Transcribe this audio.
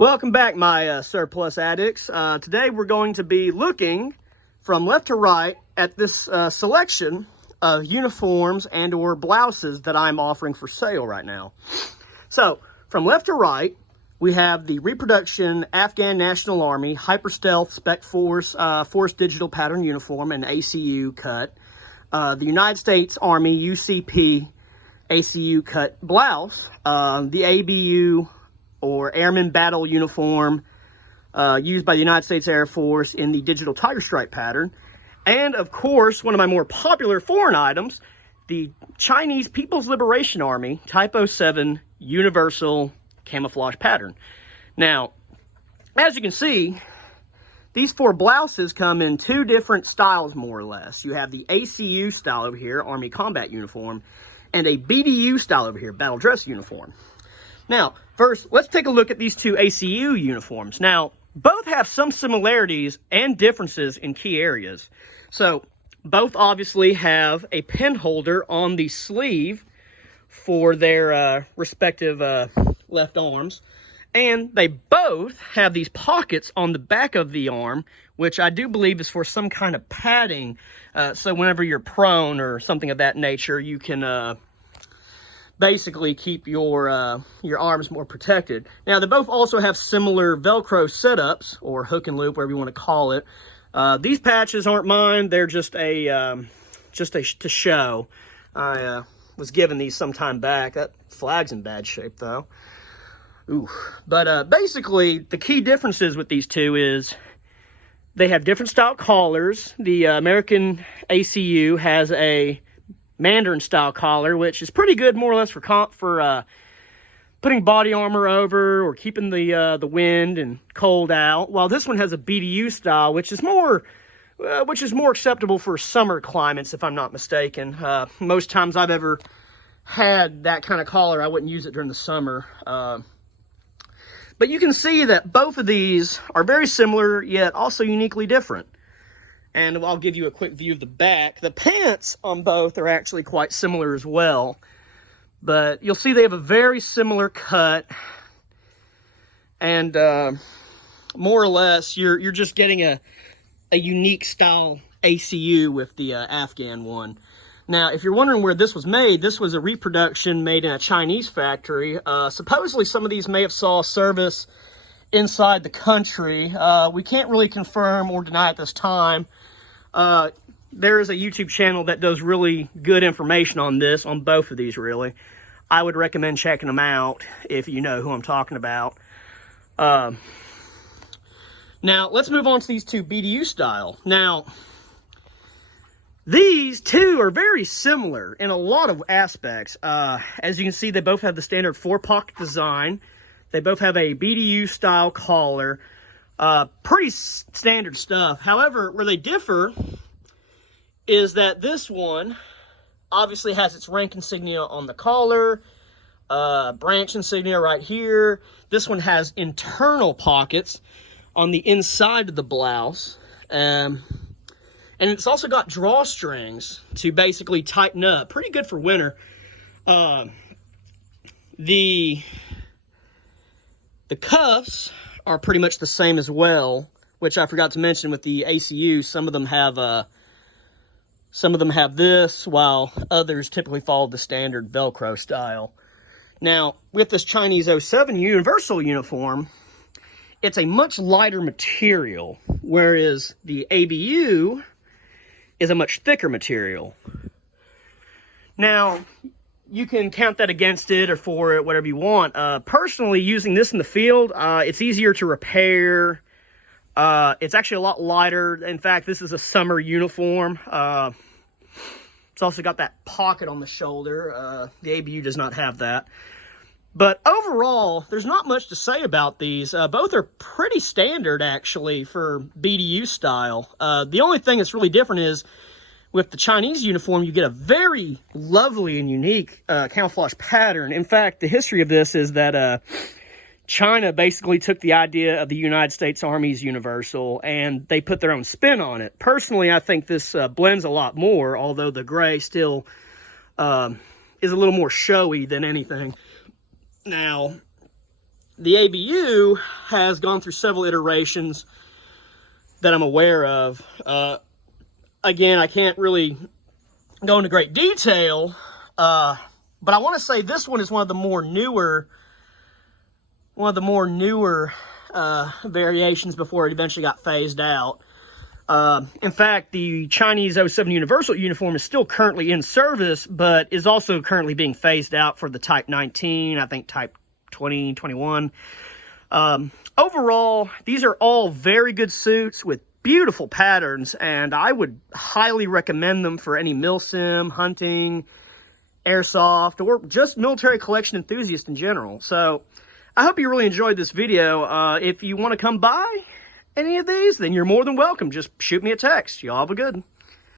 Welcome back, my surplus addicts. Today we're going to be looking from left to right at this selection of uniforms and or blouses that I'm offering for sale right now. So from left to right, we have the reproduction Afghan National Army Hyper Stealth Spec Force Force Digital Pattern Uniform and ACU cut, the United States Army UCP ACU cut blouse, the ABU or Airman Battle Uniform used by the United States Air Force in the digital tiger stripe pattern. And of course, one of my more popular foreign items, the Chinese People's Liberation Army Type 07 Universal Camouflage Pattern. Now, as you can see, these four blouses come in two different styles, more or less. You have the ACU style over here, Army Combat Uniform, and a BDU style over here, Battle Dress Uniform. Now, first, let's take a look at these two ACU uniforms. Now, both have some similarities and differences in key areas. So, both obviously have a pen holder on the sleeve for their respective left arms. And they both have these pockets on the back of the arm, which I do believe is for some kind of padding. So whenever you're prone or something of that nature, you can basically keep your arms more protected. Now, they both also have similar Velcro setups, or hook and loop, whatever you want to call it. These patches aren't mine; they're just to show. I was given these some time back. That flag's in bad shape, though. Ooh. But basically, the key differences with these two is they have different style collars. The American ACU has a Mandarin style collar, which is pretty good more or less for putting body armor over or keeping the wind and cold out, while this one has a BDU style, which is more acceptable for summer climates, if I'm not mistaken. Most times I've ever had that kind of collar, I wouldn't use it during the summer. But you can see that both of these are very similar, yet also uniquely different. And I'll give you a quick view of the back. The pants on both are actually quite similar as well. But you'll see they have a very similar cut. And more or less, you're just getting a unique style ACU with the Afghan one. Now, if you're wondering where this was made, this was a reproduction made in a Chinese factory. Supposedly, some of these may have saw service inside the country. We can't really confirm or deny at this time. There is a YouTube channel that does really good information on this, on both of these, really. I would recommend checking them out if you know who I'm talking about. Now, let's move on to these two BDU style. Now, these two are very similar in a lot of aspects. As you can see, they both have the standard four-pocket design. They both have a BDU style collar. Pretty standard stuff. However, where they differ is that this one obviously has its rank insignia on the collar, branch insignia right here. This one has internal pockets on the inside of the blouse. And it's also got drawstrings to basically tighten up. Pretty good for winter. The cuffs are pretty much the same as well, which I forgot to mention with the ACU. Some of them have this, while others typically follow the standard Velcro style. Now, with this Chinese 07 Universal uniform, it's a much lighter material, whereas the ABU is a much thicker material. Now, you can count that against it or for it, whatever you want. Personally, using this in the field, it's easier to repair. It's actually a lot lighter. In fact, this is a summer uniform. It's also got that pocket on the shoulder. The ABU does not have that. But overall, there's not much to say about these. Both are pretty standard, actually, for BDU style. The only thing that's really different is with the Chinese uniform, you get a very lovely and unique camouflage pattern. In fact, the history of this is that China basically took the idea of the United States Army's Universal and they put their own spin on it. Personally, I think this blends a lot more, although the gray still is a little more showy than anything. Now, the ABU has gone through several iterations that I'm aware of. Again, I can't really go into great detail, but I want to say this one is one of the more newer variations before it eventually got phased out. In fact, the Chinese 07 Universal uniform is still currently in service, but is also currently being phased out for the Type 19, I think Type 20, 21. Overall, these are all very good suits with beautiful patterns, and I would highly recommend them for any milsim, hunting, airsoft, or just military collection enthusiasts in general. So I hope you really enjoyed this video. If you want to come by any of these, then you're more than welcome. Just shoot me a text. Y'all have a good one.